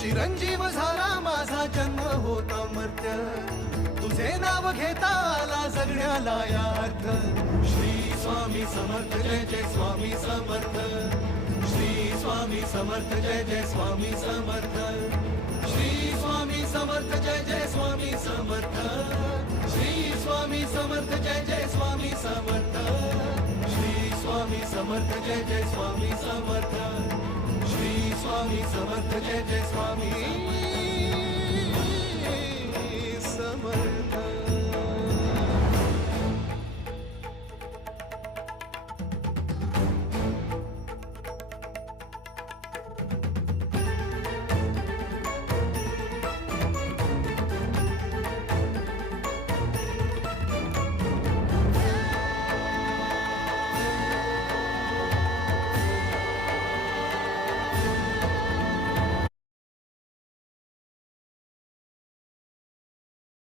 चिरंजीव झाला माझा जन्म होता मर्त्य, तुझे नाव घेता आला जगण्याला यार्थ. श्री स्वामी समर्थ जय जय स्वामी समर्थ. श्री स्वामी समर्थ जय जय स्वामी समर्थ. श्री स्वामी समर्थ जय जय स्वामी समर्थ. श्री स्वामी समर्थ जय जय स्वामी समर्थ. श्री स्वामी समर्थ जय जय स्वामी समर्थ. श्री स्वामी समर्थ जय जय